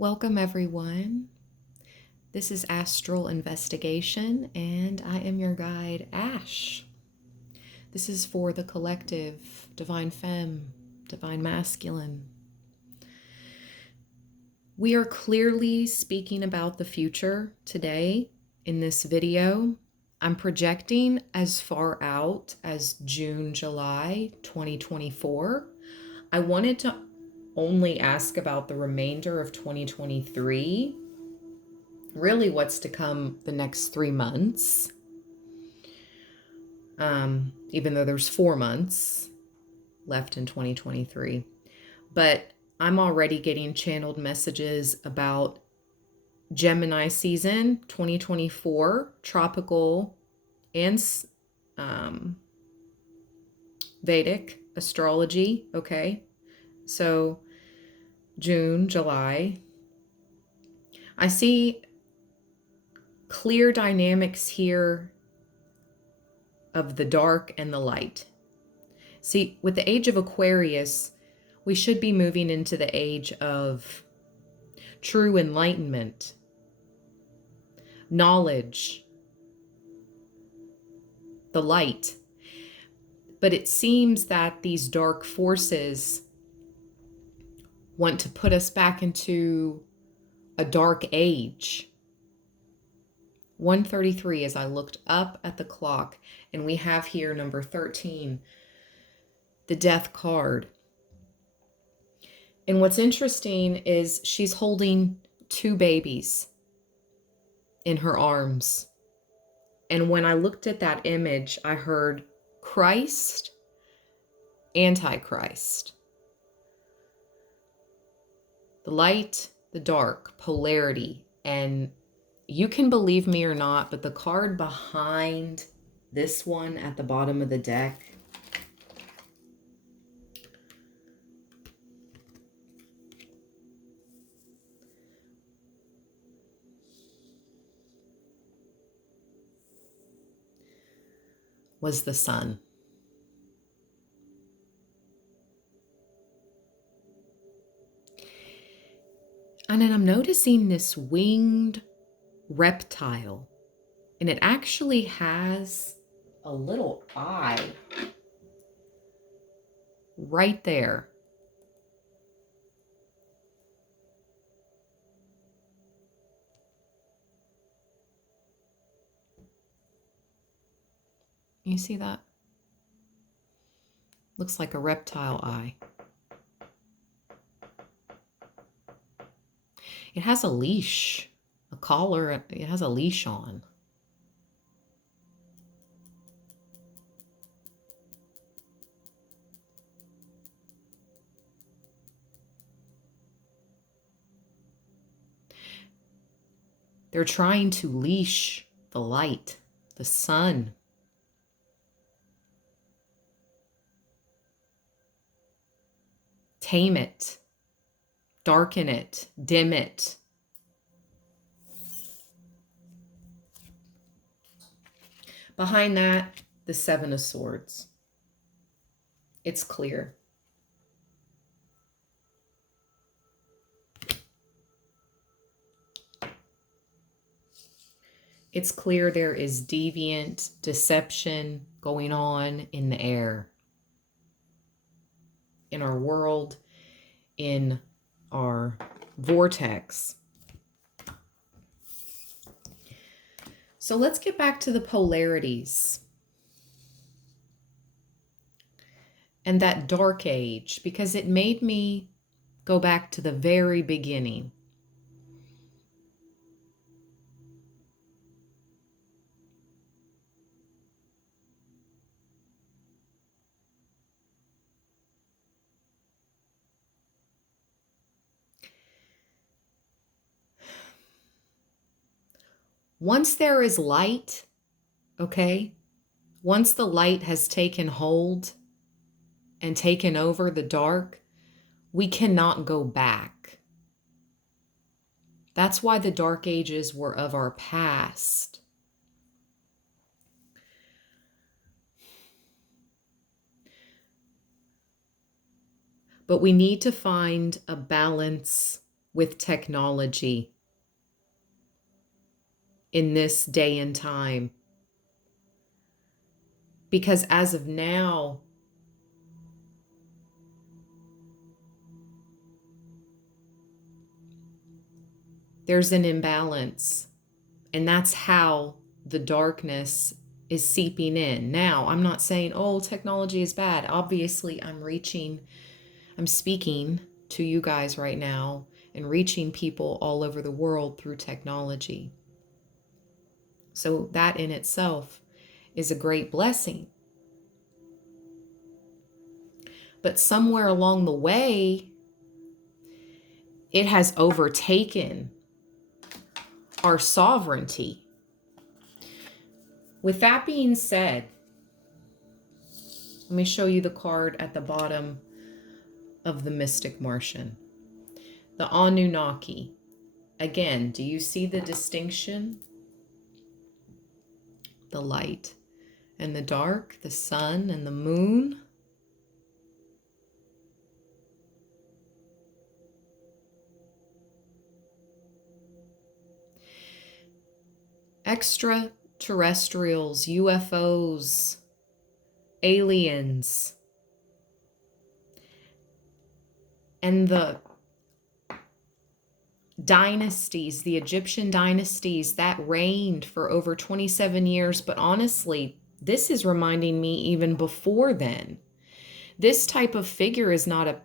Welcome, everyone. This is Astral Investigation, and I am your guide, Ash. This is for the collective, Divine Femme, Divine Masculine. We are clearly speaking about the future today in this video. I'm projecting as far out as June, July 2024. I wanted to only ask about the remainder of 2023, really what's to come the next 3 months, even though there's 4 months left in 2023. But I'm already getting channeled messages about Gemini season 2024, tropical and Vedic astrology. Okay, so June, July. I see clear dynamics here of the dark and the light. See, with the age of Aquarius, we should be moving into the age of true enlightenment, knowledge, the light. But it seems that these dark forces want to put us back into a dark age. 1:33 as I looked up at the clock, and we have here number 13, the death card. And what's interesting is she's holding 2 babies in her arms. And when I looked at that image, I heard Christ, Antichrist. The light, the dark, polarity. And you can believe me or not, but the card behind this one at the bottom of the deck was the sun. And then I'm noticing this winged reptile, and it actually has a little eye right there. You see that? Looks like a reptile eye. It has a leash, a collar. It has a leash on. They're trying to leash the light, the sun. Tame it, darken it, dim it. Behind that, the 7 of Swords. It's clear. It's clear there is deviant deception going on in the air, in our world, in our vortex. So let's get back to the polarities and that dark age, because it made me go back to the very beginning. Once there is light, okay, once the light has taken hold and taken over the dark, we cannot go back. That's why the dark ages were of our past. But we need to find a balance with technology in this day and time. Because as of now, there's an imbalance, and that's how the darkness is seeping in. Now, I'm not saying, oh, technology is bad. Obviously, I'm speaking to you guys right now and reaching people all over the world through technology. So that in itself is a great blessing. But somewhere along the way, it has overtaken our sovereignty. With that being said, let me show you the card at the bottom of the Mystic Martian. The Anunnaki. Again, do you see the distinction? The light and the dark, the sun and the moon. Extraterrestrials, UFOs, aliens, and the dynasties, the Egyptian dynasties that reigned for over 27 years. But honestly, this is reminding me even before then. This type of figure is not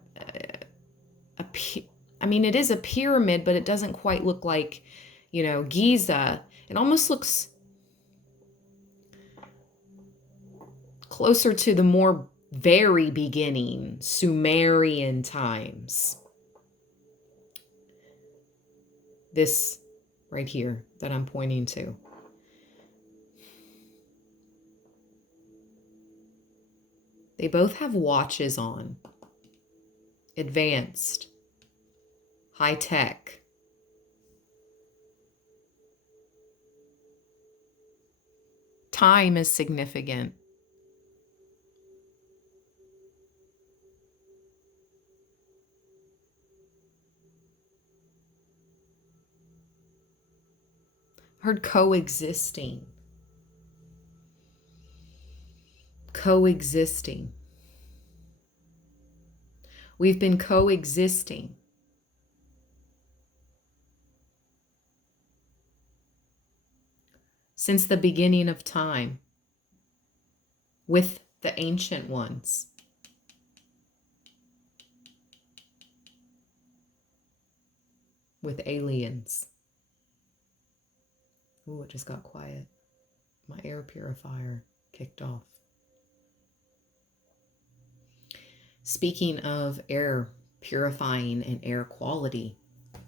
I mean, it is a pyramid, but it doesn't quite look like, Giza. It almost looks closer to the more very beginning Sumerian times. This right here that I'm pointing to. They both have watches on. Advanced. High tech. Time is significant. Heard coexisting. Coexisting. We've been coexisting. Since the beginning of time with the ancient ones. With aliens. Ooh, it just got quiet. My air purifier kicked off. Speaking of air purifying and air quality,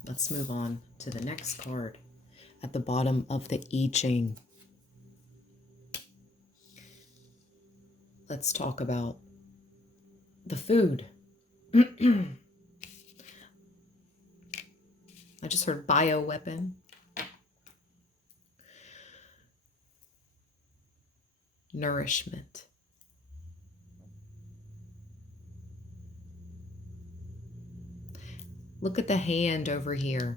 let's move on to the next card at the bottom of the I Ching. Let's talk about the food. I just heard bioweapon. Nourishment. Look at the hand over here.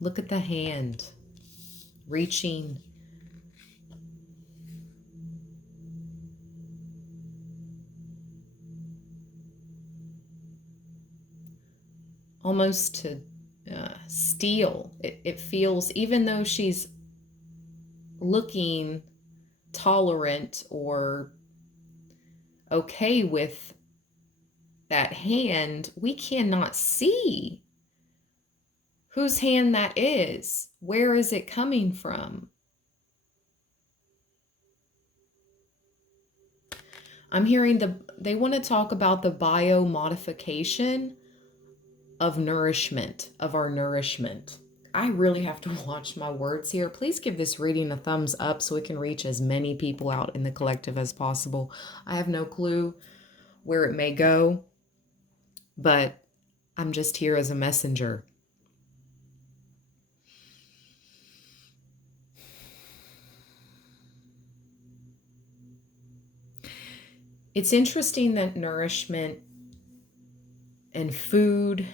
Look at the hand reaching almost to steal. It feels, even though she's looking tolerant or okay with that hand, we cannot see whose hand that is. Where is it coming from? I'm hearing they want to talk about the biomodification of nourishment, of our nourishment. I really have to watch my words here. Please give this reading a thumbs up so it can reach as many people out in the collective as possible. I have no clue where it may go, but I'm just here as a messenger. It's interesting that nourishment and food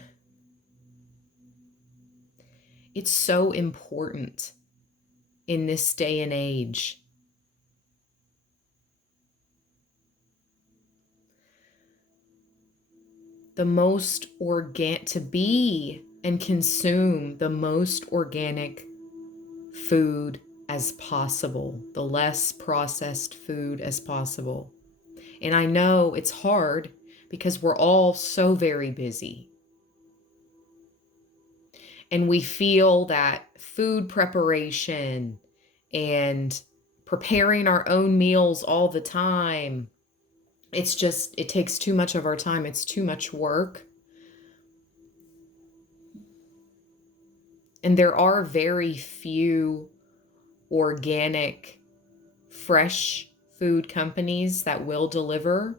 It's so important in this day and age. To be and consume the most organic food as possible, the less processed food as possible. And I know it's hard because we're all so very busy. And we feel that food preparation and preparing our own meals all the time, it takes too much of our time. It's too much work. And there are very few organic, fresh food companies that will deliver.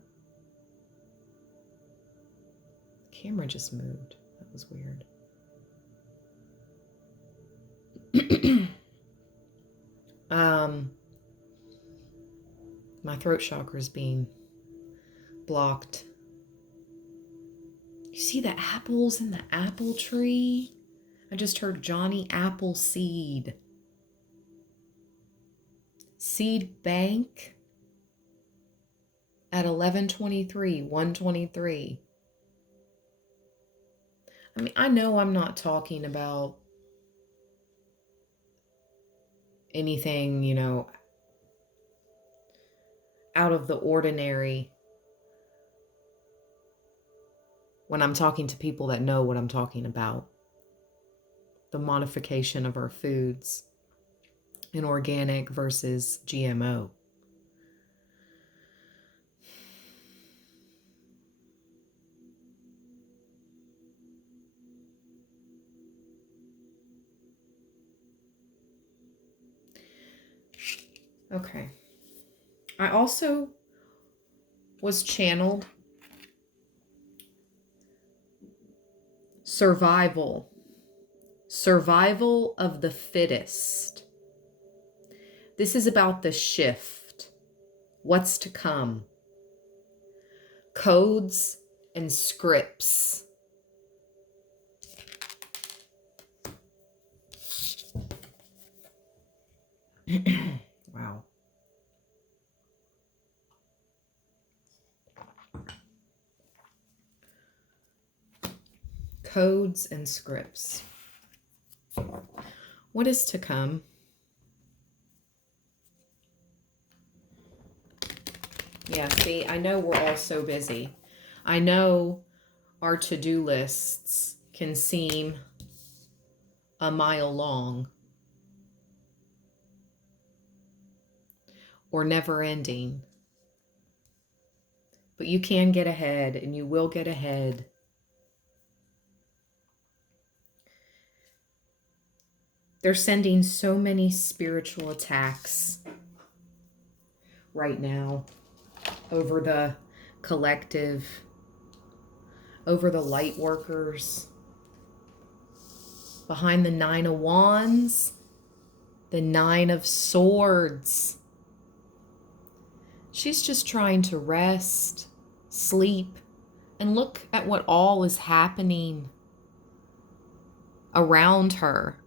The camera just moved. That was weird. My throat chakra is being blocked. You see the apples in the apple tree? I just heard Johnny Appleseed. Seed Bank at 11:23, 1:23. I mean, I know I'm not talking about anything, out of the ordinary when I'm talking to people that know what I'm talking about. The modification of our foods in organic versus GMO. Okay. I also was channeled survival of the fittest. This is about the shift, what's to come, codes and scripts. Wow. Codes and scripts. What is to come? Yeah, see, I know we're all so busy. I know our to-do lists can seem a mile long or never ending. But you can get ahead, and you will get ahead. They're sending so many spiritual attacks right now over the collective, over the light workers. Behind the 9 of Wands, the 9 of Swords. She's just trying to rest, sleep, and look at what all is happening around her.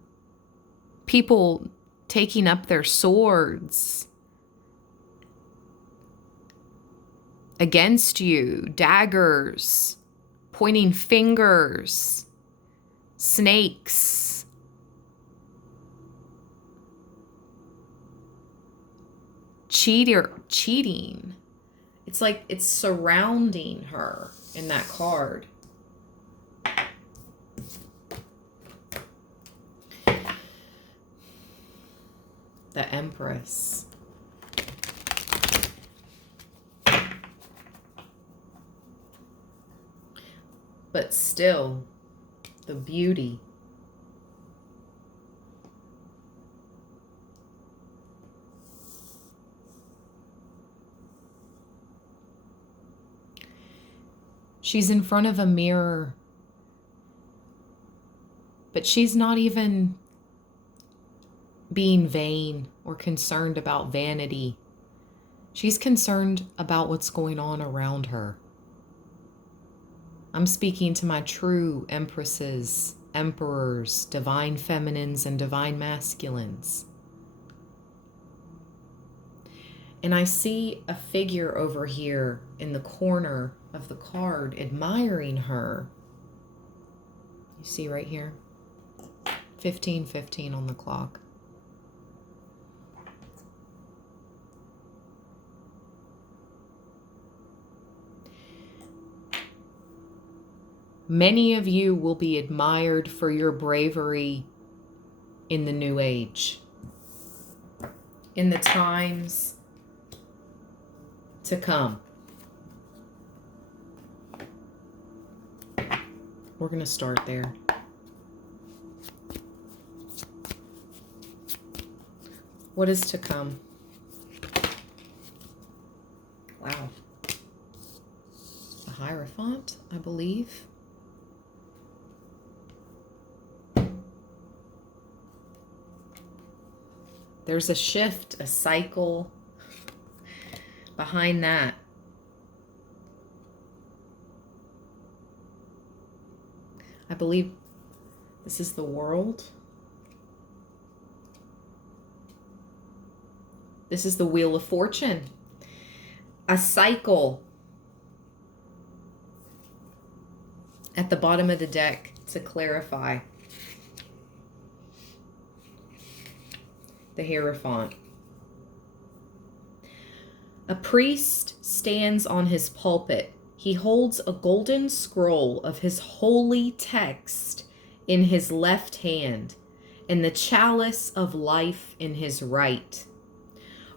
People taking up their swords against you, daggers, pointing fingers, snakes. Cheating. It's like it's surrounding her in that card. The Empress. But still, the beauty. She's in front of a mirror, but she's not even being vain or concerned about vanity. She's concerned about what's going on around her. I'm speaking to my true empresses emperors, divine feminines, and divine masculines. And I see a figure over here in the corner of the card admiring her. You see right here? 15:15 on the clock. Many of you will be admired for your bravery in the new age, in the times to come. We're going to start there. What is to come? Wow. The Hierophant, I believe. There's a shift, a cycle behind that. I believe this is the World. This is the Wheel of Fortune. A cycle at the bottom of the deck to clarify. The Hierophant. A priest stands on his pulpit. He holds a golden scroll of his holy text in his left hand and the chalice of life in his right.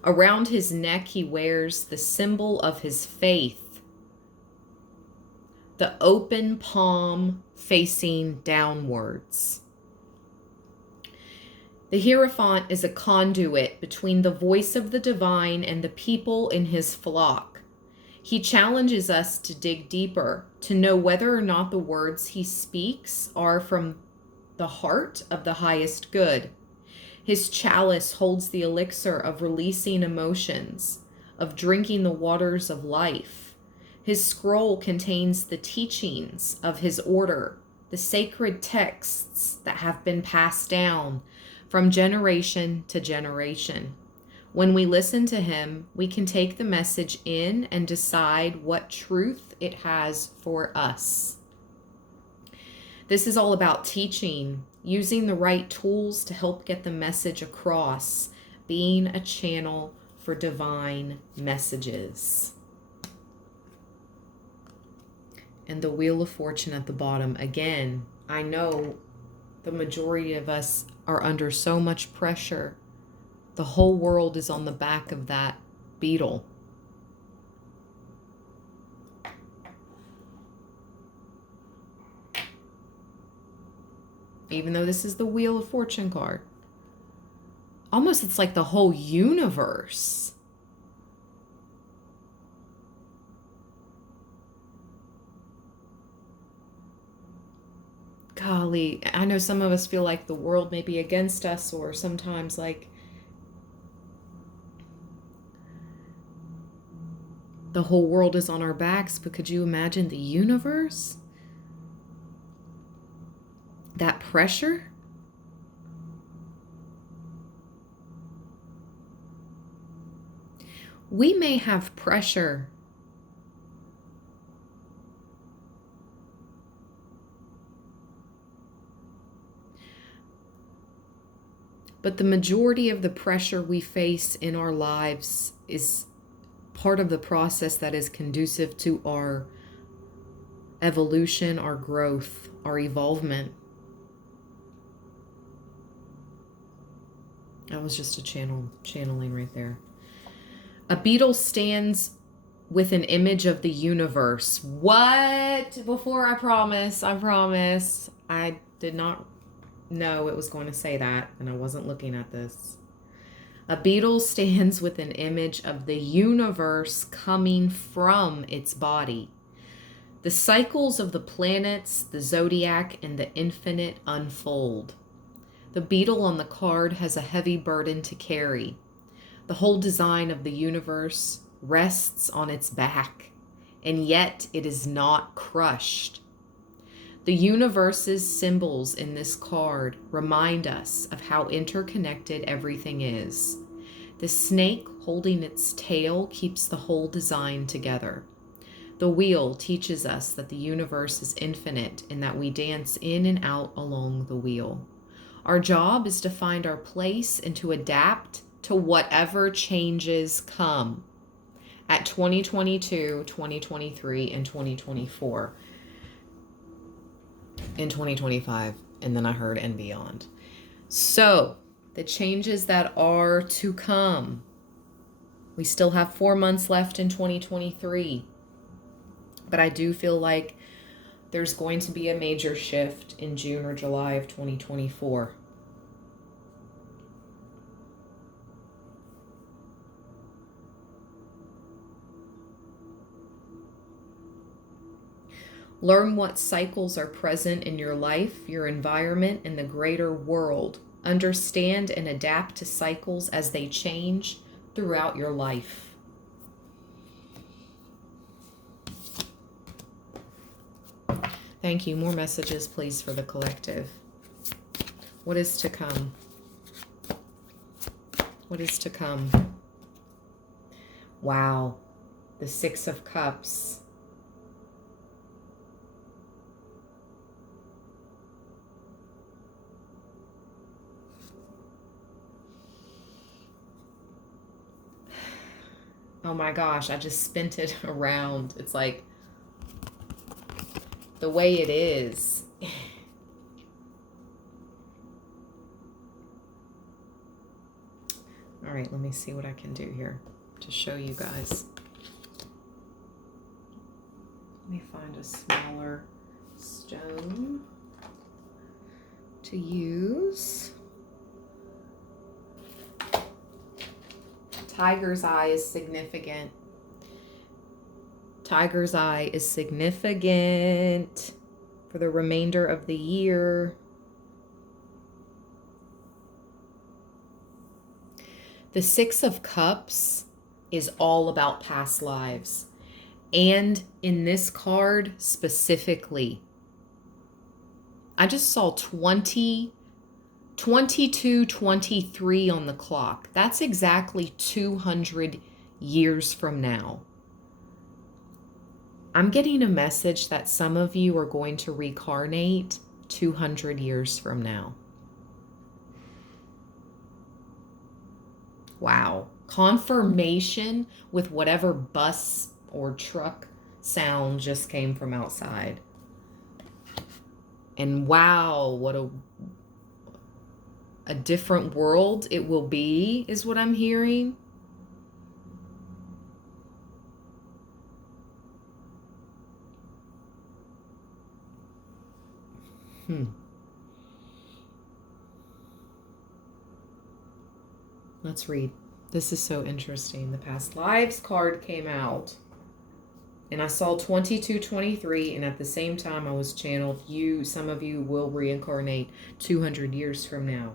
Around his neck he wears the symbol of his faith, the open palm facing downwards. The Hierophant is a conduit between the voice of the divine and the people in his flock. He challenges us to dig deeper, to know whether or not the words he speaks are from the heart of the highest good. His chalice holds the elixir of releasing emotions, of drinking the waters of life. His scroll contains the teachings of his order, the sacred texts that have been passed down from generation to generation. When we listen to him, we can take the message in and decide what truth it has for us. This is all about teaching, using the right tools to help get the message across, being a channel for divine messages. And the Wheel of Fortune at the bottom. Again, I know the majority of us are under so much pressure. The whole world is on the back of that beetle. Even though this is the Wheel of Fortune card. Almost it's like the whole universe. Golly, I know some of us feel like the world may be against us, or sometimes like the whole world is on our backs, but could you imagine the universe? That pressure? We may have pressure but the majority of the pressure we face in our lives is part of the process that is conducive to our evolution, our growth, our evolvement. That was just a channeling right there. A beetle stands with an image of the universe. What? Before I promise. I did not know it was going to say that, and I wasn't looking at this. A beetle stands with an image of the universe coming from its body. The cycles of the planets, the zodiac, and the infinite unfold. The beetle on the card has a heavy burden to carry. The whole design of the universe rests on its back, and yet it is not crushed. The universe's symbols in this card remind us of how interconnected everything is. The snake holding its tail keeps the whole design together. The wheel teaches us that the universe is infinite and that we dance in and out along the wheel. Our job is to find our place and to adapt to whatever changes come at 2022, 2023, and 2024, in 2025, and then I heard and beyond. So, the changes that are to come. We still have 4 months left in 2023, but I do feel like there's going to be a major shift in June or July of 2024. Learn what cycles are present in your life, your environment, and the greater world. Understand and adapt to cycles as they change throughout your life. Thank you. More messages, please, for the collective. What is to come? What is to come? Wow. The Six of Cups. Oh my gosh, I just spent it around. It's like the way it is. All right, let me see what I can do here to show you guys. Let me find a smaller stone to use. Tiger's eye is significant. Tiger's eye is significant for the remainder of the year. The Six of Cups is all about past lives. And in this card specifically, I just saw 22, 23 on the clock. That's exactly 200 years from now. I'm getting a message that some of you are going to reincarnate 200 years from now. Wow. Confirmation with whatever bus or truck sound just came from outside. And wow, what a different world it will be, is what I'm hearing. Let's read. This is so interesting. The past lives card came out and I saw 22, 23, and at the same time I was channeled, some of you will reincarnate 200 years from now.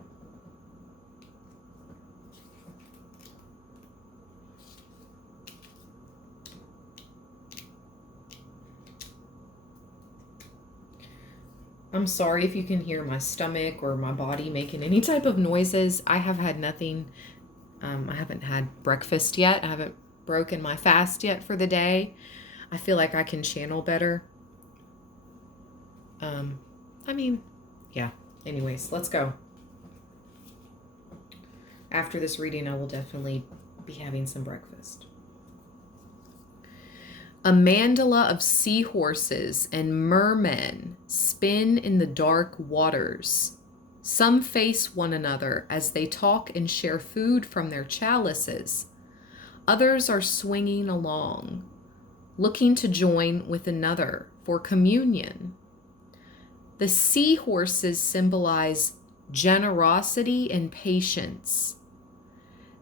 I'm sorry if you can hear my stomach or my body making any type of noises. I have had nothing. I haven't had breakfast yet. I haven't broken my fast yet for the day. I feel like I can channel better. Yeah. Anyways, let's go. After this reading, I will definitely be having some breakfast. A mandala of seahorses and mermen spin in the dark waters. Some face one another as they talk and share food from their chalices. Others are swinging along, looking to join with another for communion. The seahorses symbolize generosity and patience.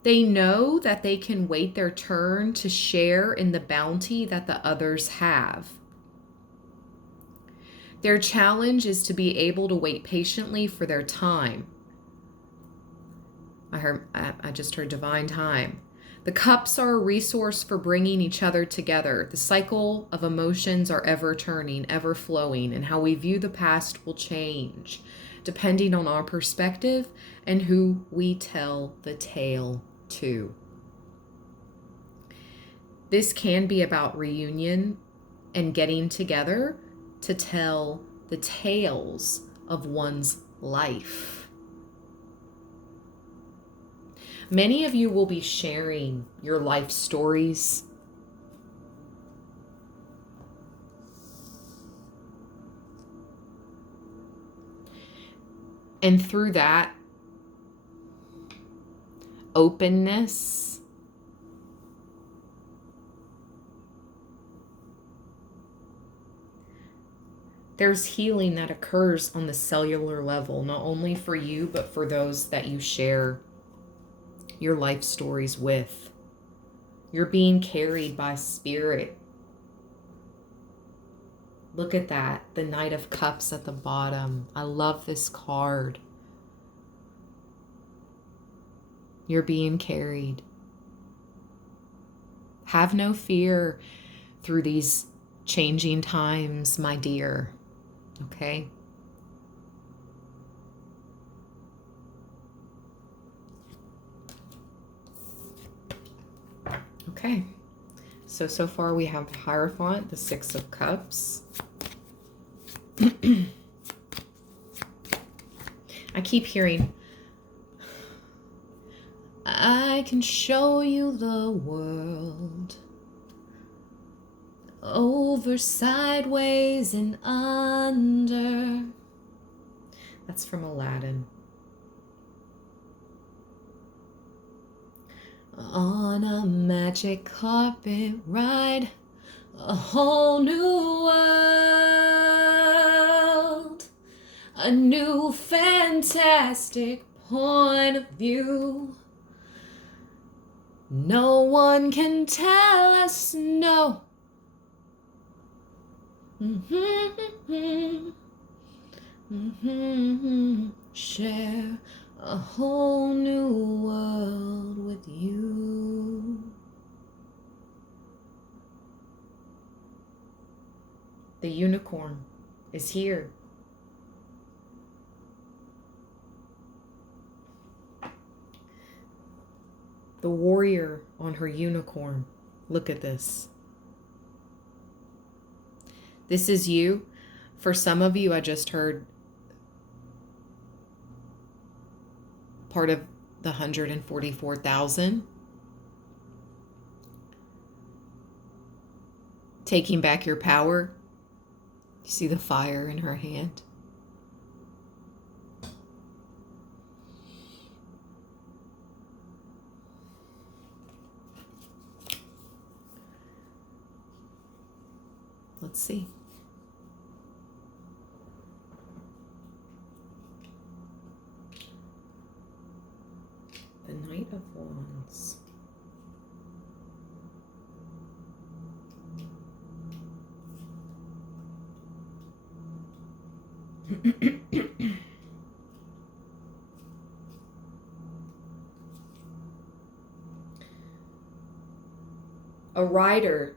They know that they can wait their turn to share in the bounty that the others have. Their challenge is to be able to wait patiently for their time. I just heard divine time. The cups are a resource for bringing each other together. The cycle of emotions are ever turning, ever flowing, and how we view the past will change depending on our perspective and who we tell the tale to. This can be about reunion and getting together to tell the tales of one's life. Many of you will be sharing your life stories. And through that openness, there's healing that occurs on the cellular level, not only for you, but for those that you share your life stories with. You're being carried by spirit. Look at that, the Knight of Cups at the bottom. I love this card. You're being carried. Have no fear through these changing times, my dear. Okay? Okay. So far we have the Hierophant, the Six of Cups. I keep hearing, I can show you the world over, sideways, and under. That's from Aladdin. On a magic carpet ride, a whole new world, a new fantastic point of view. No one can tell us no. Share a whole new world with you. The unicorn is here. The warrior on her unicorn. Look at this. This is you. For some of you, I just heard part of the 144,000. Taking back your power. You see the fire in her hand? Let's see. The Knight of Wands. A rider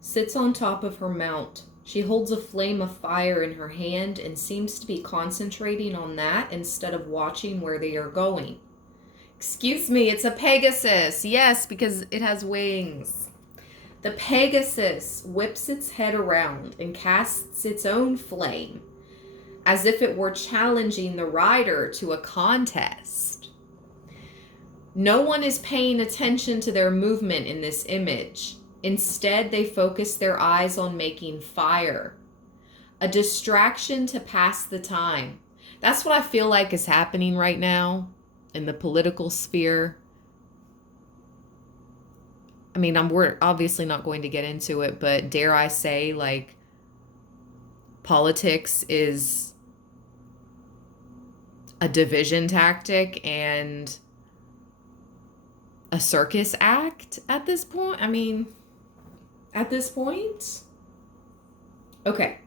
sits on top of her mount. She holds a flame of fire in her hand and seems to be concentrating on that instead of watching where they are going. Excuse me, it's a Pegasus. Yes, because it has wings. The Pegasus whips its head around and casts its own flame, as if it were challenging the rider to a contest. No one is paying attention to their movement in this image. Instead, they focus their eyes on making fire, a distraction to pass the time. That's what I feel like is happening right now in the political sphere. I mean, we're obviously not going to get into it, but dare I say, like, politics is a division tactic and a circus act at this point. I mean, at this point? Okay.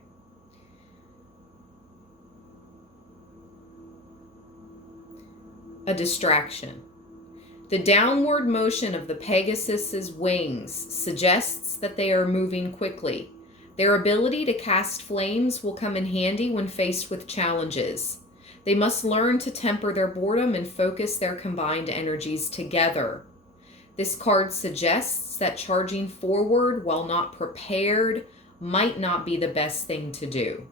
A distraction. The downward motion of the Pegasus's wings suggests that they are moving quickly. Their ability to cast flames will come in handy when faced with challenges. They must learn to temper their boredom and focus their combined energies together. This card suggests that charging forward while not prepared might not be the best thing to do.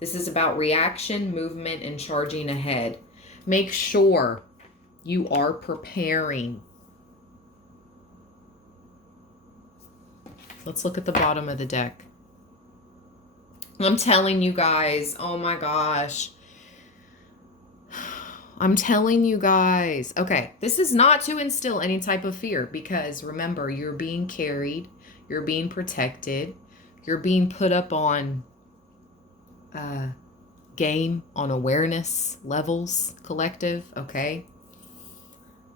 This is about reaction, movement, and charging ahead. Make sure you are preparing. Let's look at the bottom of the deck. I'm telling you guys, oh my gosh. I'm telling you guys. Okay, this is not to instill any type of fear, because remember, you're being carried, you're being protected, you're being put up on game, on awareness levels, collective, okay?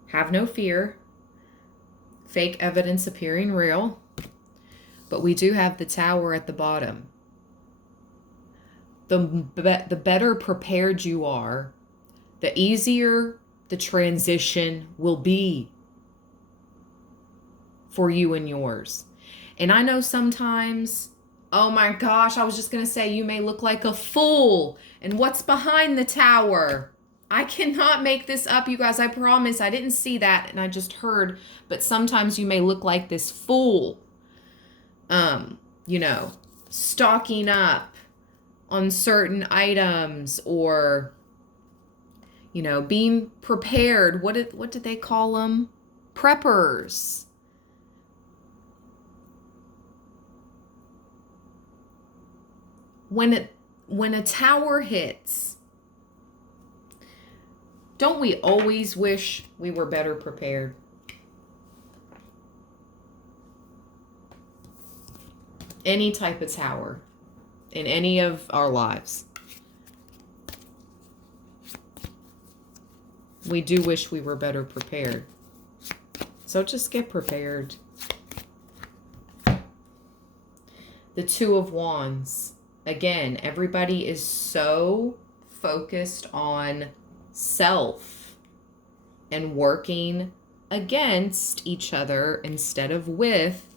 Have no fear. Fake evidence appearing real. But we do have the Tower at the bottom. The better prepared you are, the easier the transition will be for you and yours. And I know sometimes, oh my gosh, I was just going to say, you may look like a fool. And what's behind the Tower? I cannot make this up, you guys. I promise. I didn't see that and I just heard. But sometimes you may look like this fool. You know, stocking up on certain items, or, you know, being prepared. What did they call them? Preppers. When a tower hits, don't we always wish we were better prepared? Any type of tower in any of our lives. We do wish we were better prepared. So just get prepared. The Two of Wands. Again, everybody is so focused on self and working against each other instead of with.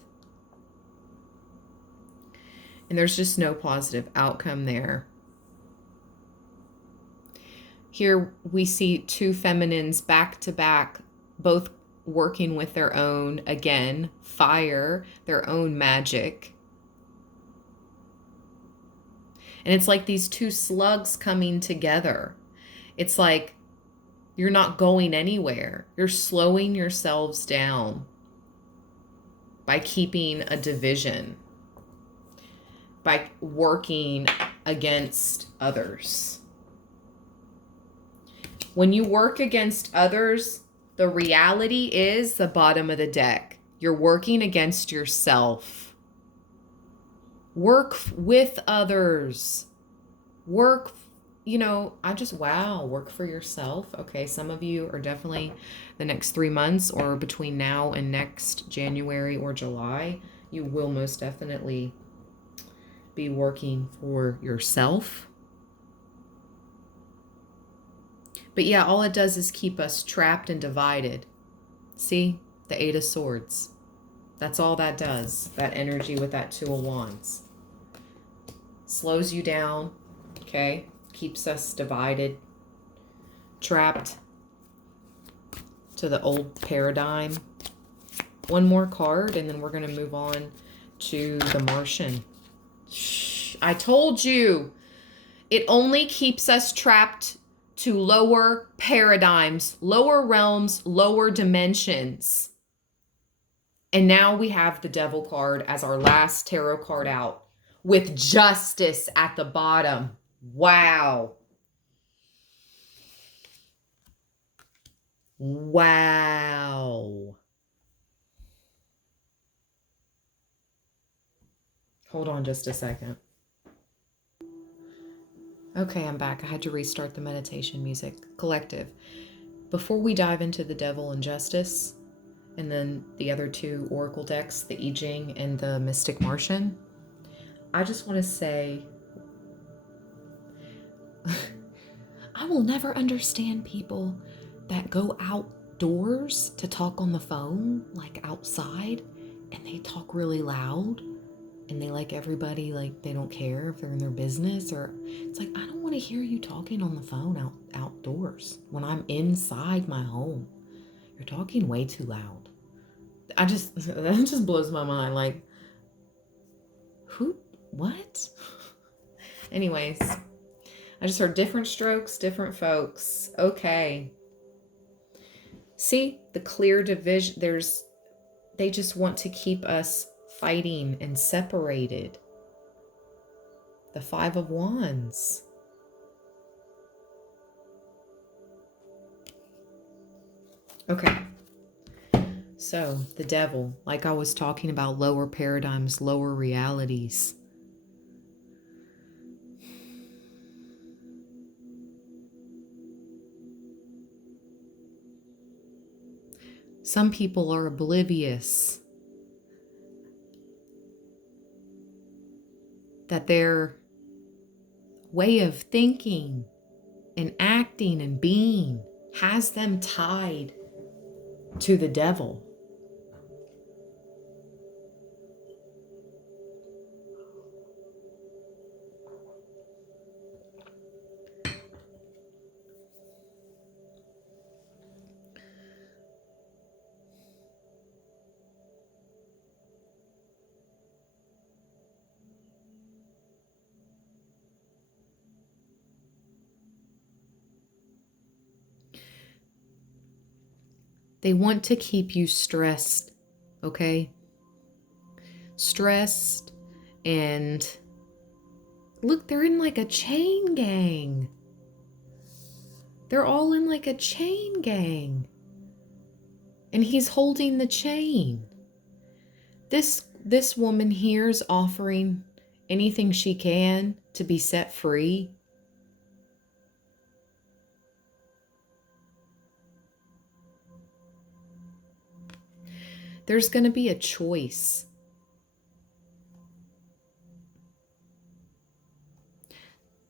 And there's just no positive outcome there. Here we see two feminines back to back, both working with their own, again, fire, their own magic. And it's like these two slugs coming together. It's like you're not going anywhere. You're slowing yourselves down by keeping a division, by working against others. When you work against others, the reality is the bottom of the deck. You're working against yourself. Work with others. Work, you know, work for yourself. Okay, some of you are definitely the next 3 months, or between now and next January or July, you will most definitely be working for yourself. But yeah, all it does is keep us trapped and divided. See? The Eight of Swords. That's all that does. That energy with that Two of Wands. Slows you down, okay? Keeps us divided, trapped to the old paradigm. One more card, and then we're going to move on to the Martian. Shh, I told you. It only keeps us trapped to lower paradigms, lower realms, lower dimensions. And now we have the Devil card as our last tarot card out, with Justice at the bottom. Wow. Wow. Hold on just a second. Okay, I'm back. I had to restart the meditation music. Collective. Before we dive into the Devil and Justice, and then the other two Oracle decks, the I Ching and the Mystic Martian, I just want to say, I will never understand people that go out outdoors to talk on the phone, like outside, and they talk really loud, and they like everybody, like they don't care if they're in their business, or it's like, I don't want to hear you talking on the phone outdoors when I'm inside my home. You're talking way too loud. That just blows my mind. Like, what? Anyways, I just heard different strokes, different folks. Okay. See the clear division. They just want to keep us fighting and separated. The Five of Wands. Okay. So the devil, like I was talking about, lower paradigms, lower realities. Some people are oblivious that their way of thinking and acting and being has them tied to the devil. They want to keep you stressed, okay? Stressed, and look, they're in like a chain gang. They're all in like a chain gang. And he's holding the chain. This woman here is offering anything she can to be set free. There's going to be a choice.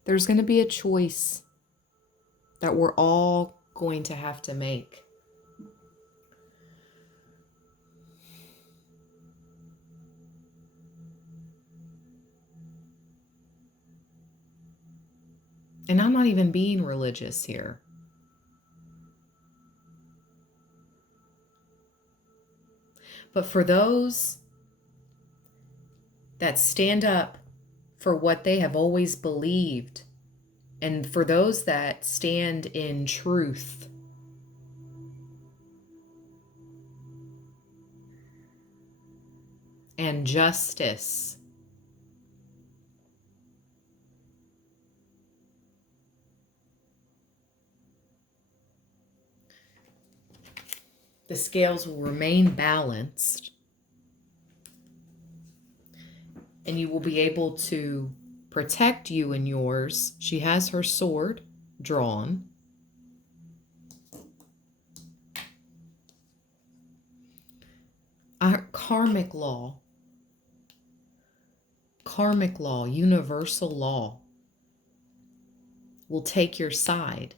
There's going to be a choice that we're all going to have to make. And I'm not even being religious here. But for those that stand up for what they have always believed, and for those that stand in truth, and justice, the scales will remain balanced, and you will be able to protect you and yours. She has her sword drawn. Our karmic law, universal law, will take your side.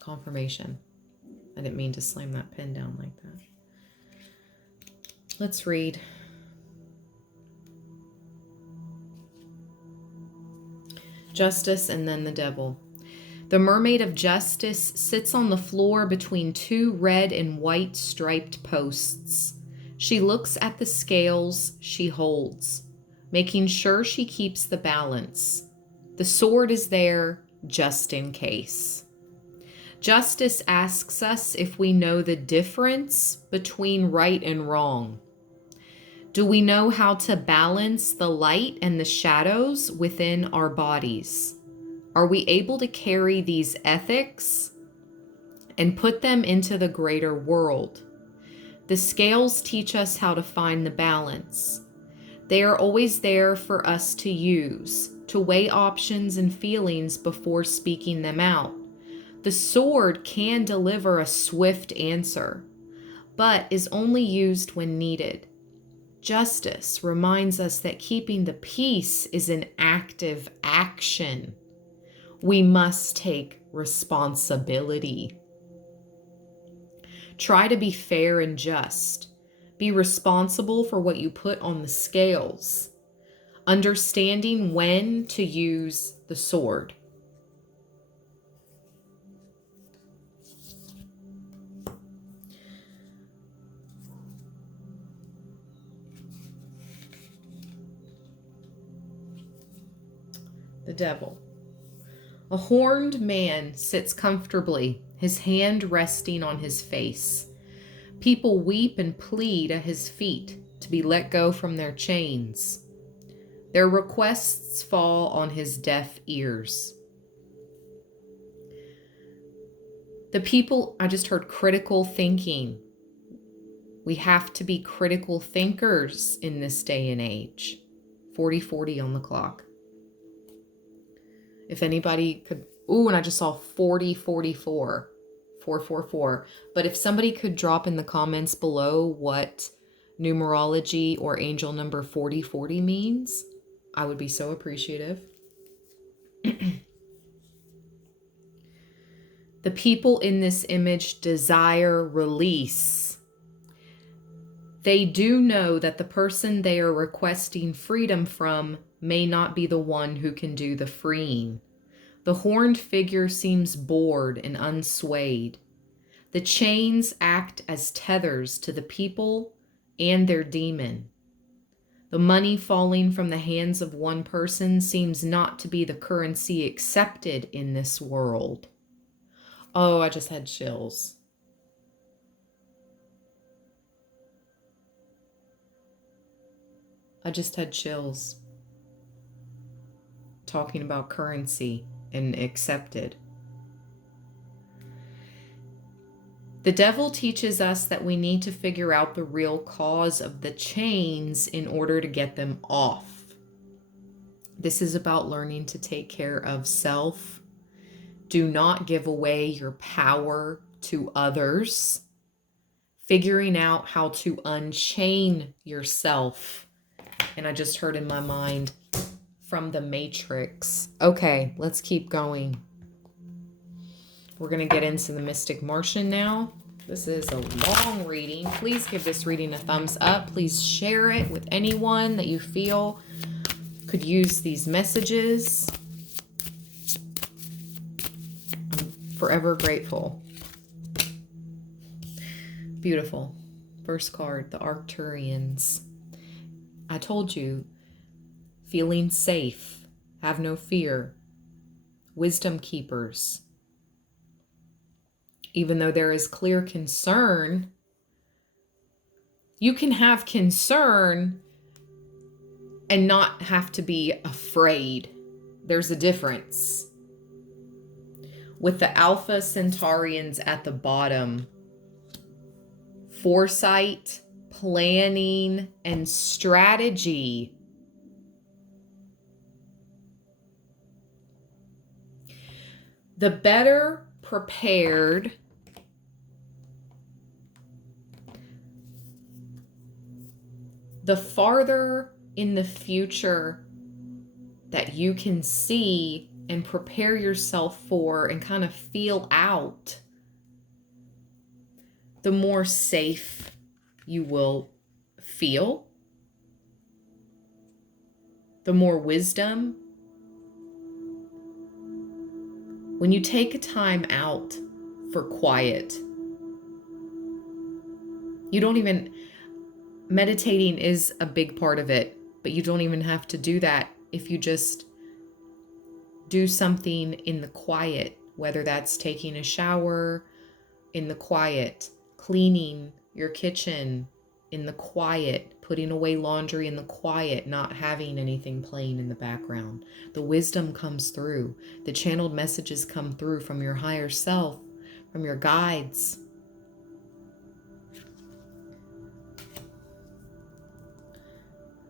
Confirmation. I didn't mean to slam that pen down like that. Let's read. Justice and then the devil. The mermaid of justice sits on the floor between two red and white striped posts. She looks at the scales she holds, making sure she keeps the balance. The sword is there just in case. Justice asks us if we know the difference between right and wrong. Do we know how to balance the light and the shadows within our bodies? Are we able to carry these ethics and put them into the greater world? The scales teach us how to find the balance. They are always there for us to use, to weigh options and feelings before speaking them out. The sword can deliver a swift answer, but is only used when needed. Justice reminds us that keeping the peace is an active action. We must take responsibility. Try to be fair and just. Be responsible for what you put on the scales. Understanding when to use the sword. The devil. A horned man sits comfortably, his hand resting on his face. People weep and plead at his feet to be let go from their chains. Their requests fall on his deaf ears. The people, I just heard critical thinking. We have to be critical thinkers in this day and age. 40/40 on the clock. If anybody could, and I just saw 40/44, 444. But if somebody could drop in the comments below what numerology or angel number 4040 means, I would be so appreciative. The people in this image desire release. They do know that the person they are requesting freedom from may not be the one who can do the freeing. The horned figure seems bored and unswayed. The chains act as tethers to the people and their demon. The money falling from the hands of one person seems not to be the currency accepted in this world. Oh, I just had chills. I just had chills. Talking about currency and accepted. The devil teaches us that we need to figure out the real cause of the chains in order to get them off. This is about learning to take care of self. Do not give away your power to others. Figuring out how to unchain yourself. And I just heard in my mind from the Matrix. Okay, let's keep going. We're going to get into the Mystic Martian now. This is a long reading. Please give this reading a thumbs up. Please share it with anyone that you feel could use these messages. I'm forever grateful. Beautiful. First card, the Arcturians. I told you, feeling safe, have no fear, wisdom keepers. Even though there is clear concern, you can have concern and not have to be afraid. There's a difference. With the Alpha Centaurians at the bottom, foresight, planning, and strategy. The better prepared, the farther in the future that you can see and prepare yourself for and kind of feel out, the more safe you will feel, the more wisdom. When you take a time out for quiet, you don't even, meditating is a big part of it, but you don't even have to do that if you just do something in the quiet, whether that's taking a shower in the quiet, cleaning your kitchen in the quiet, putting away laundry in the quiet, not having anything playing in the background. The wisdom comes through. The channeled messages come through from your higher self, from your guides.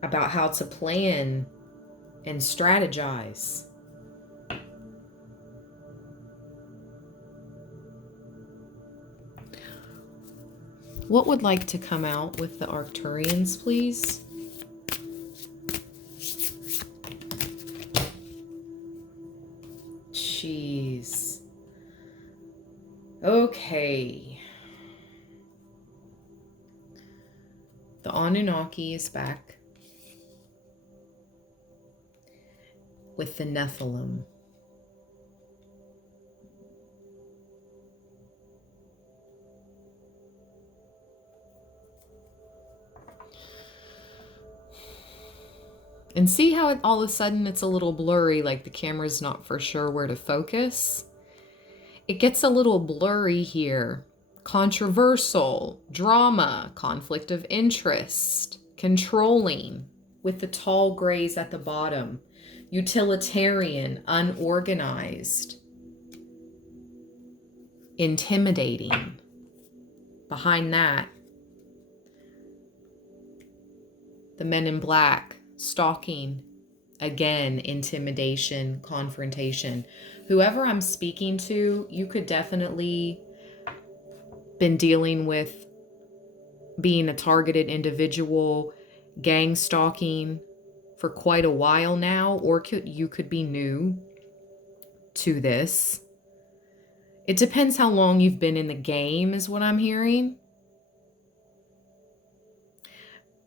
About how to plan and strategize. What would like to come out with the Arcturians, please? Jeez. Okay. The Anunnaki is back with the Nephilim. And see how all of a sudden it's a little blurry, like the camera's not for sure where to focus? It gets a little blurry here. Controversial, drama, conflict of interest, controlling, with the tall grays at the bottom. Utilitarian, unorganized, intimidating. Behind that, the men in black, stalking, again, intimidation, confrontation. Whoever I'm speaking to, you could definitely been dealing with being a targeted individual, gang stalking for quite a while now, or you could be new to this. It depends how long you've been in the game, is what I'm hearing.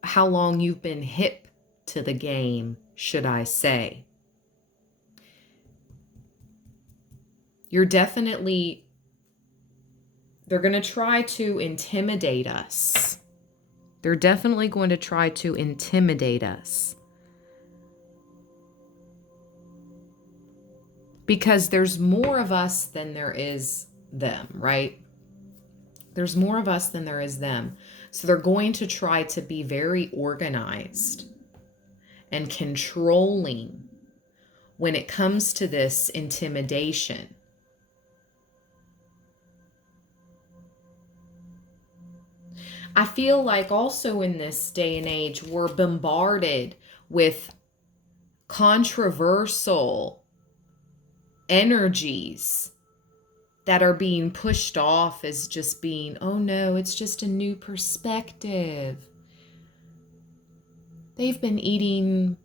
How long you've been hip to the game, should I say. You're definitely, they're going to try to intimidate us. They're definitely going to try to intimidate us. Because there's more of us than there is them, right? There's more of us than there is them. So they're going to try to be very organized and controlling when it comes to this intimidation. I feel like also in this day and age, we're bombarded with controversial energies that are being pushed off as just being, oh no, it's just a new perspective. They've been eating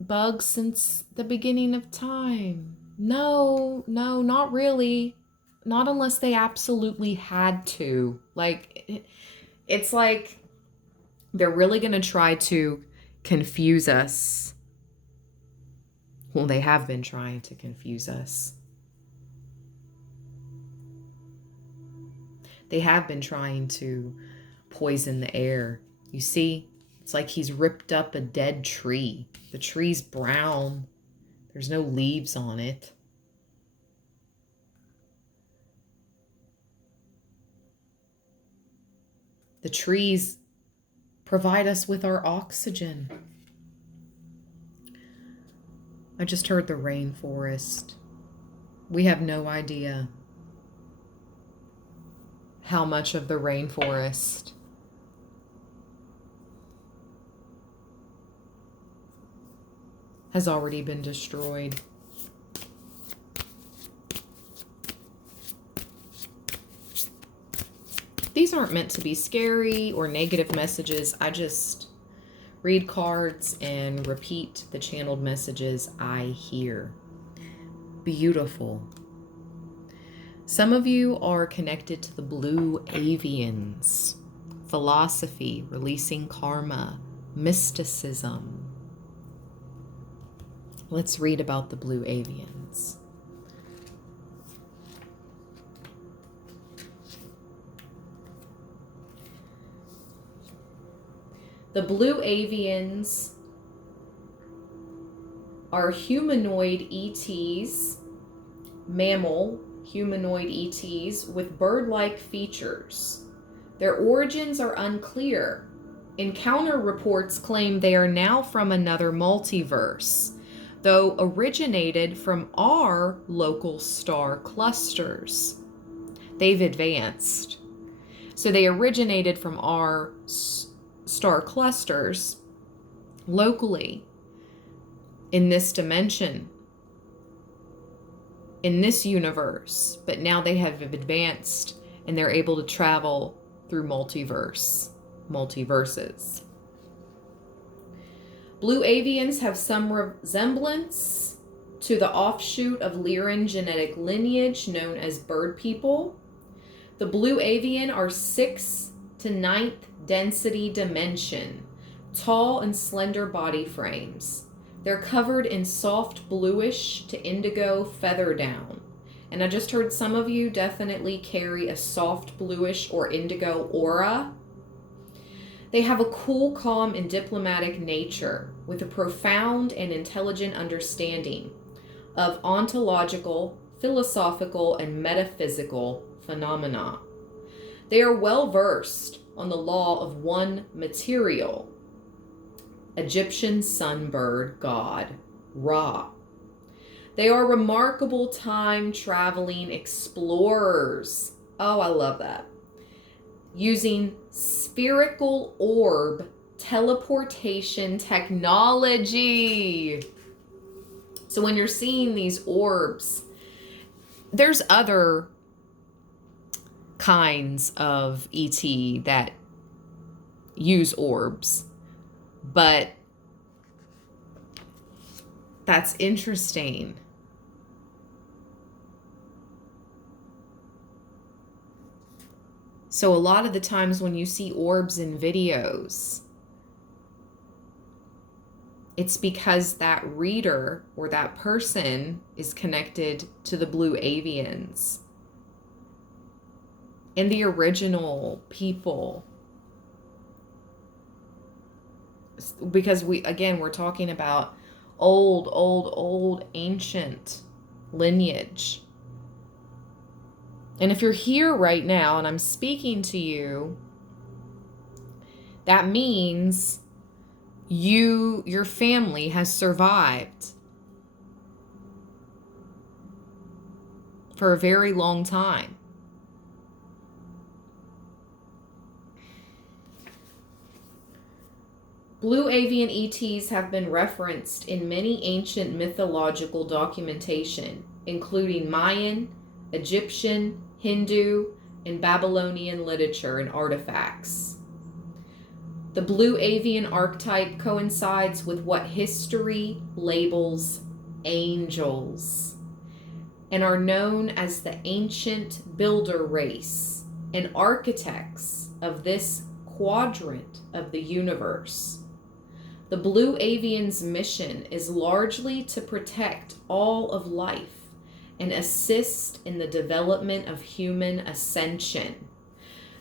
bugs since the beginning of time. No, not really. Not unless they absolutely had to. Like, it's like they're really going to try to confuse us. Well, they have been trying to confuse us. They have been trying to poison the air. You see, it's like he's ripped up a dead tree. The tree's brown. There's no leaves on it. The trees provide us with our oxygen. I just heard the rainforest. We have no idea how much of the rainforest has already been destroyed. These aren't meant to be scary or negative messages. I just read cards and repeat the channeled messages I hear. Beautiful. Some of you are connected to the blue avians, philosophy, releasing karma, mysticism. Let's read about the blue avians. The blue avians are humanoid ETs, mammal humanoid ETs with bird-like features. Their origins are unclear. Encounter reports claim they are now from another multiverse, though originated from our local star clusters. They've advanced. So they originated from our star clusters locally in this dimension, in this universe, but now they have advanced and they're able to travel through multiverses. Blue avians have some resemblance to the offshoot of Lyran genetic lineage known as bird people. The blue avian are 6 to ninth density dimension, tall and slender body frames. They're covered in soft bluish to indigo feather down. And I just heard some of you definitely carry a soft bluish or indigo aura. They have a cool, calm, and diplomatic nature with a profound and intelligent understanding of ontological, philosophical, and metaphysical phenomena. They are well versed on the law of one material, Egyptian sunbird god, Ra. They are remarkable time-traveling explorers. Oh, I love that. Using spherical orb teleportation technology. So when you're seeing these orbs, there's other kinds of ET that use orbs, but that's interesting. So a lot of the times when you see orbs in videos, it's because that reader or that person is connected to the blue avians and the original people. Because we're talking about old, ancient lineage. And if you're here right now and I'm speaking to you, that means your family has survived for a very long time. Blue avian ETs have been referenced in many ancient mythological documentation, including Mayan, Egyptian, Hindu, and Babylonian literature and artifacts. The blue avian archetype coincides with what history labels angels and are known as the ancient builder race and architects of this quadrant of the universe. The blue avian's mission is largely to protect all of life and assist in the development of human ascension.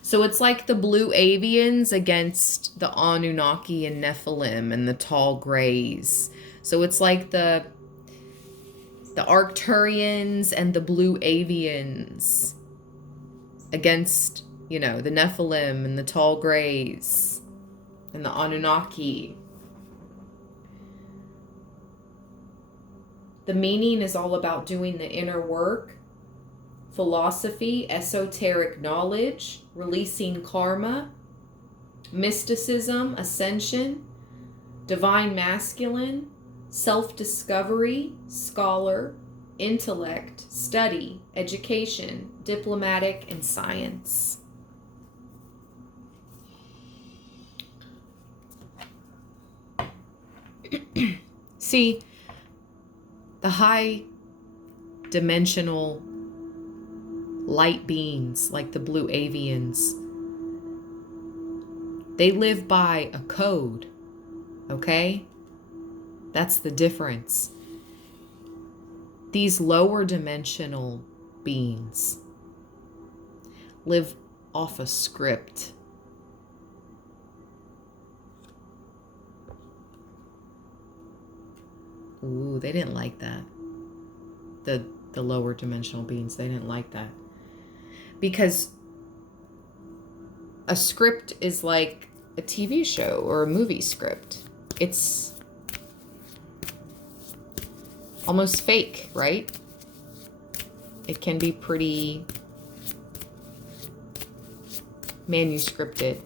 So it's like the blue avians against the Anunnaki and Nephilim and the tall grays. So it's like the Arcturians and the blue avians against, the Nephilim and the tall grays and the Anunnaki. The meaning is all about doing the inner work, philosophy, esoteric knowledge, releasing karma, mysticism, ascension, divine masculine, self-discovery, scholar, intellect, study, education, diplomatic, and science. See, the high dimensional light beings like the blue avians, they live by a code, okay? That's the difference. These lower dimensional beings live off a script. Ooh, they didn't like that. The lower dimensional beings, they didn't like that. Because a script is like a TV show or a movie script. It's almost fake, right? It can be pretty manuscripted.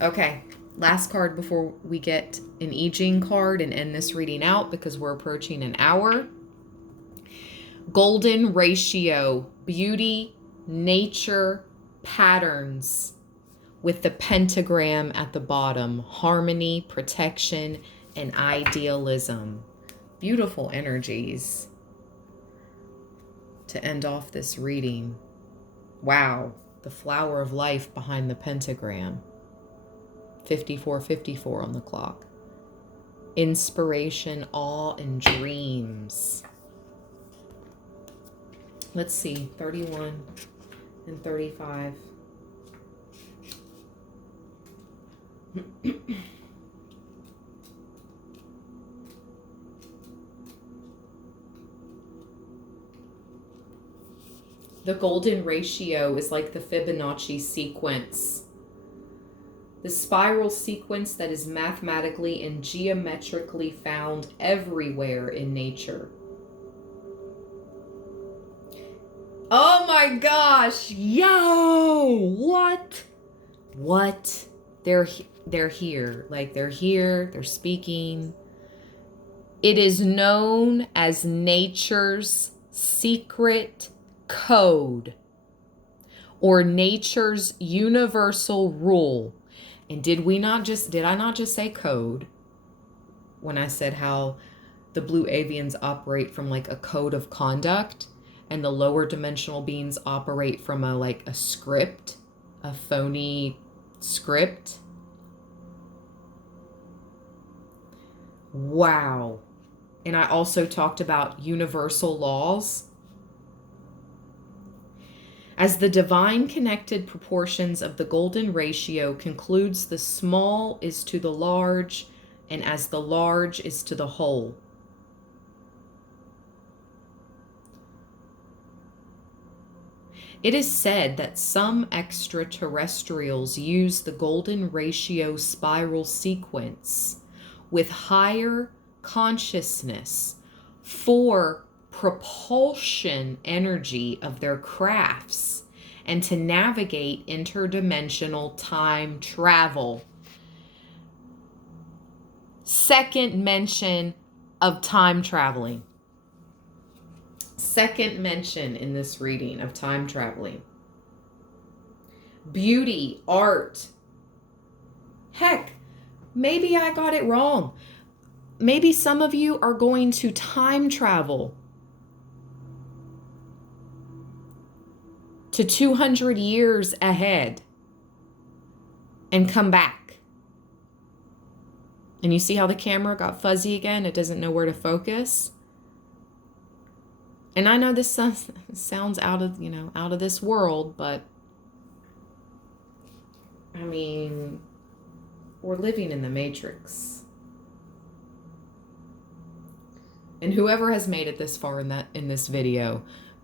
Okay, last card before we get an I Ching card and end this reading out because we're approaching an hour. Golden ratio, beauty, nature, patterns with the pentagram at the bottom, harmony, protection, and idealism. Beautiful energies to end off this reading. Wow, the flower of life behind the pentagram. 5454 on the clock. Inspiration, awe, and dreams. Let's see, 31 and 35. The golden ratio is like the Fibonacci sequence. The spiral sequence that is mathematically and geometrically found everywhere in nature. Oh my gosh, yo, what? They're here, like they're here, they're speaking. It is known as nature's secret code or nature's universal rule. And did I not just say code when I said how the blue avians operate from like a code of conduct and the lower dimensional beings operate from a script, a phony script? Wow. And I also talked about universal laws. As the divine connected proportions of the golden ratio concludes, the small is to the large, and as the large is to the whole. It is said that some extraterrestrials use the golden ratio spiral sequence with higher consciousness for propulsion energy of their crafts and to navigate interdimensional time travel. Second mention of time traveling. Second mention in this reading of time traveling. Beauty, art. Heck, maybe I got it wrong. Maybe some of you are going to time travel to 200 years ahead and come back. And you see how the camera got fuzzy again? It doesn't know where to focus. And I know this sounds out of this world, but I mean, we're living in the Matrix. And whoever has made it this far in this video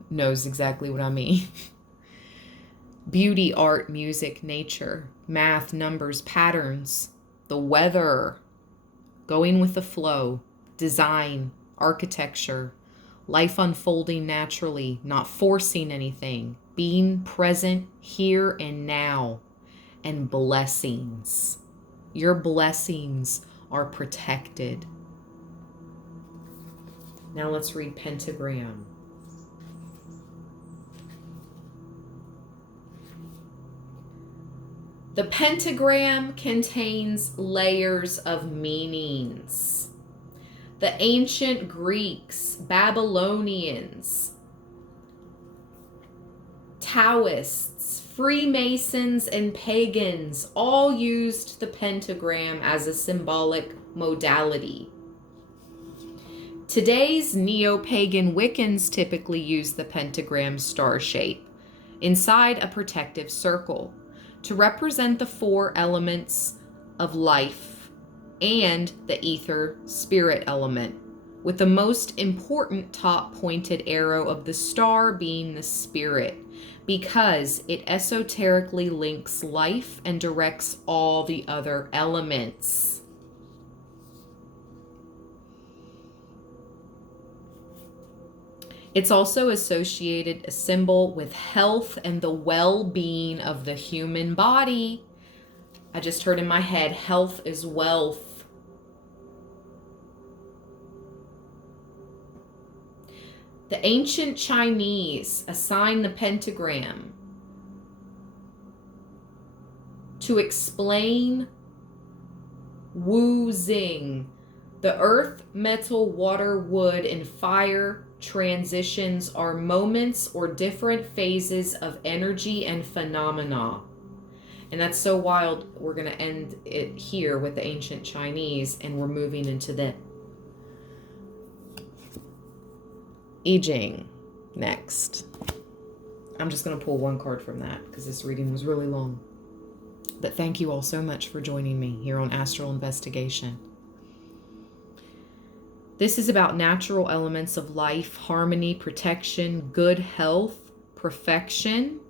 knows exactly what I mean. Beauty, art, music, nature, math, numbers, patterns, the weather, going with the flow, design, architecture, life unfolding naturally, not forcing anything, being present here and now, and blessings. Your blessings are protected. Now let's read pentagram. The pentagram contains layers of meanings. The ancient Greeks, Babylonians, Taoists, Freemasons, and pagans all used the pentagram as a symbolic modality. Today's neo-pagan Wiccans typically use the pentagram star shape inside a protective circle to represent the four elements of life and the ether spirit element, with the most important top pointed arrow of the star being the spirit, because it esoterically links life and directs all the other elements. It's also associated a symbol with health and the well-being of the human body. I just heard in my head, health is wealth. The ancient Chinese assigned the pentagram to explain Wu Xing, The earth, metal, water, wood, and fire transitions are moments or different phases of energy and phenomena. And that's so wild. We're going to end it here with the ancient Chinese, and we're moving into the I Ching next. I'm just going to pull one card from that because this reading was really long. But thank you all so much for joining me here on Astral Investigation. This is about natural elements of life, harmony, protection, good health, perfection,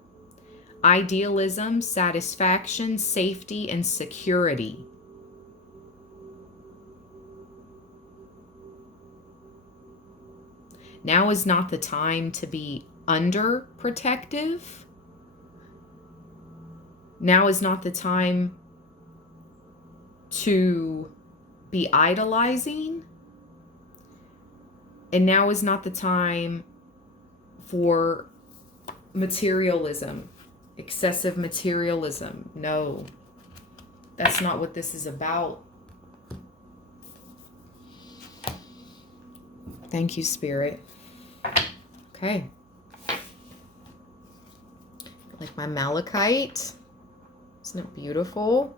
idealism, satisfaction, safety, and security. Now is not the time to be underprotective. Now is not the time to be idolizing. And now is not the time for materialism, excessive materialism. No, that's not what this is about. Thank you, Spirit. Okay. Like my malachite. Isn't it beautiful?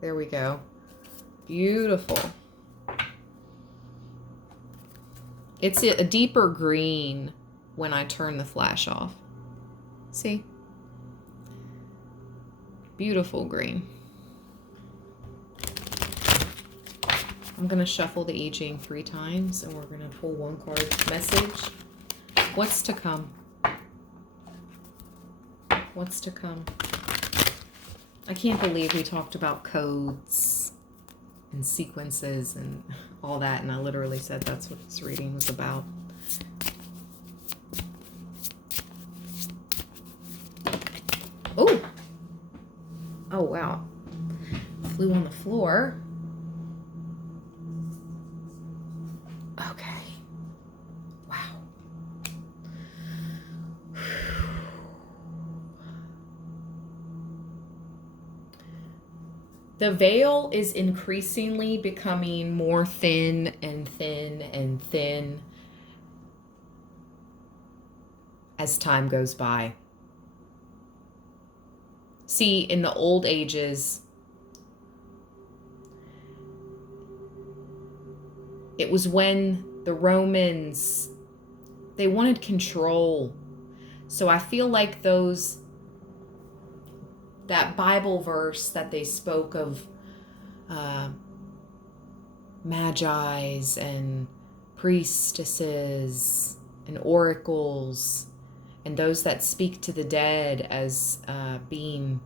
There we go. Beautiful. It's a deeper green when I turn the flash off. See? Beautiful green. I'm going to shuffle the I Ching 3 times, and we're going to pull one card. Message. What's to come? What's to come? I can't believe we talked about codes and sequences and all that, and I literally said that's what this reading was about. Oh! Oh, wow. Flew on the floor. Okay. Wow. The veil is increasingly becoming more thin and thin and thin as time goes by. See, in the old ages, it was when the Romans, they wanted control. So I feel like that Bible verse that they spoke of magi's and priestesses and oracles and those that speak to the dead as being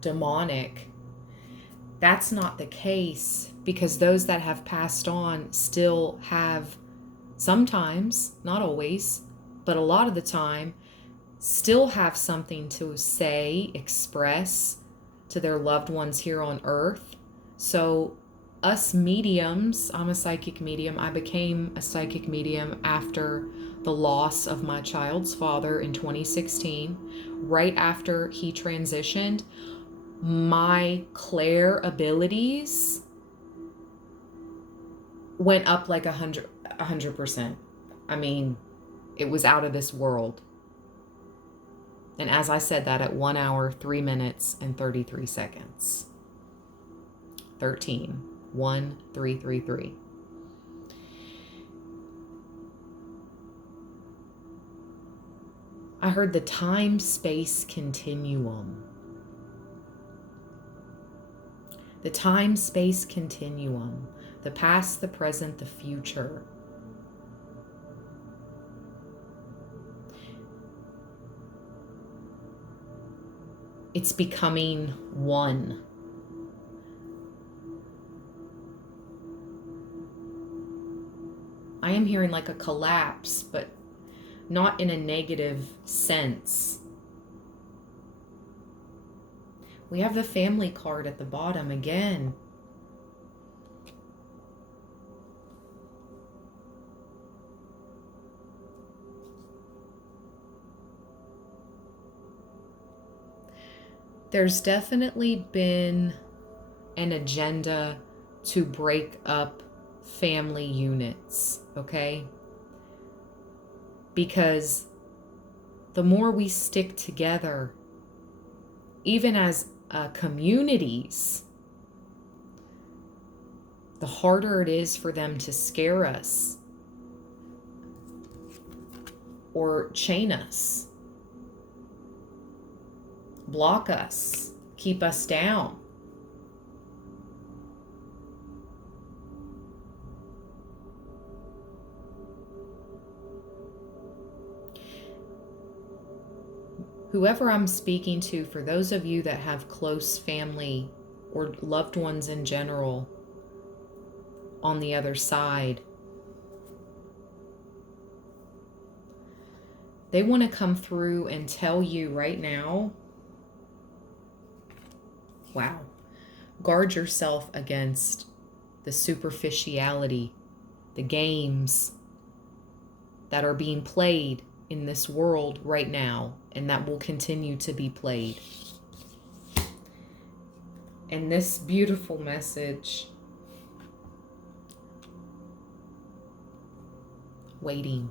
demonic. That's not the case, because those that have passed on still have, sometimes, not always, but a lot of the time, still have something to say, express to their loved ones here on earth. So us mediums, I'm a psychic medium. I became a psychic medium after the loss of my child's father in 2016. Right after he transitioned, my clair abilities went up like 100%. I mean, it was out of this world. And as I said that at 1 hour, 3 minutes, and 33 seconds. 13. 1, 3, 3, 3. I heard the time-space continuum. The time-space continuum. The past, the present, the future. It's becoming one. I am hearing like a collapse, but not in a negative sense. We have the family card at the bottom again. There's definitely been an agenda to break up family units, okay? Because the more we stick together, even as communities, the harder it is for them to scare us or chain us, block us, keep us down. Whoever I'm speaking to, for those of you that have close family or loved ones in general on the other side, they want to come through and tell you right now, wow, guard yourself against the superficiality, the games that are being played in this world right now, and that will continue to be played. And this beautiful message, waiting.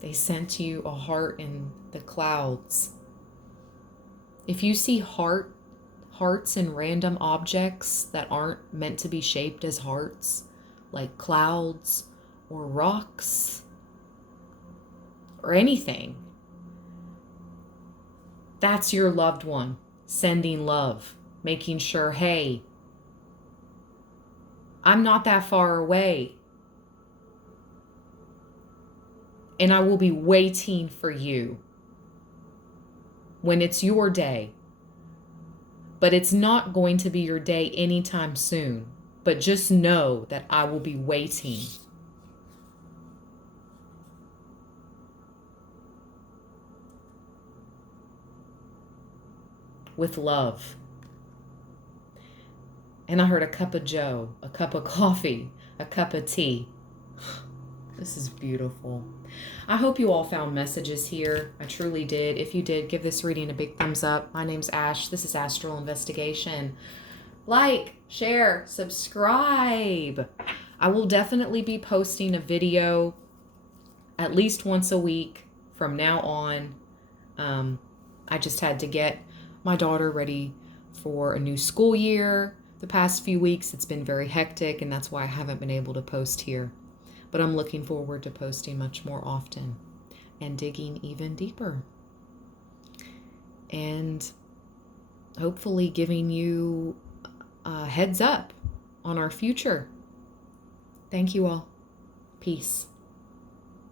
They sent you a heart in the clouds. If you see hearts in random objects that aren't meant to be shaped as hearts, like clouds or rocks or anything, that's your loved one sending love, making sure, hey, I'm not that far away, and I will be waiting for you when it's your day. But it's not going to be your day anytime soon. But just know that I will be waiting. With love. And I heard a cup of joe, a cup of coffee, a cup of tea. This is beautiful. I hope you all found messages here. I truly did. If you did, give this reading a big thumbs up. My name's Ash. This is Astral Investigation. Like, share, subscribe. I will definitely be posting a video at least once a week from now on. I just had to get my daughter ready for a new school year. The past few weeks, it's been very hectic, and that's why I haven't been able to post here. But I'm looking forward to posting much more often and digging even deeper. And hopefully giving you a heads up on our future. Thank you all. Peace.